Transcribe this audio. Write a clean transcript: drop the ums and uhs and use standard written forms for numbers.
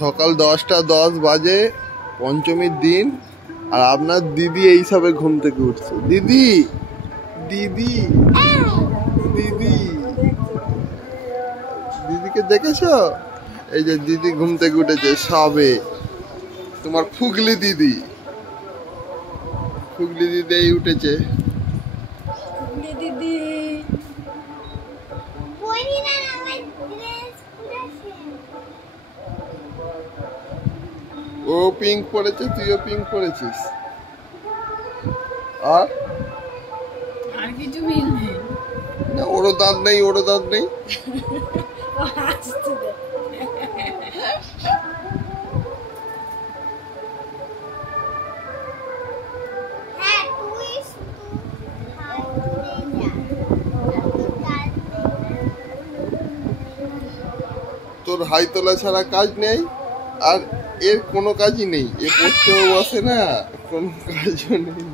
সকাল 10টা 10 বাজে, পঞ্চমীর দিন, আর আপনার দিদি এইসবে ঘুম থেকে উঠছে। দিদি দিদি দিদি দিদিকে দেখেছো? এই যে দিদি ঘুম থেকে উঠেছে সবে। তোমার ফুগলি দিদি, ফুগলি দিদি এই উঠেছে। দিদি ও পিঙ্ক পরেছে, তুইও পিঙ্ক পরেছিস। আর কিছু মিল নেই না, ওরও দাঁত নেই, ওরও দাঁত নেই। তোর হাই তোলা ছাড়া কাজ নেই, আর এর কোনো কাজই নেই। এ পড়তেও বসে না, কোনো কাজও নেই।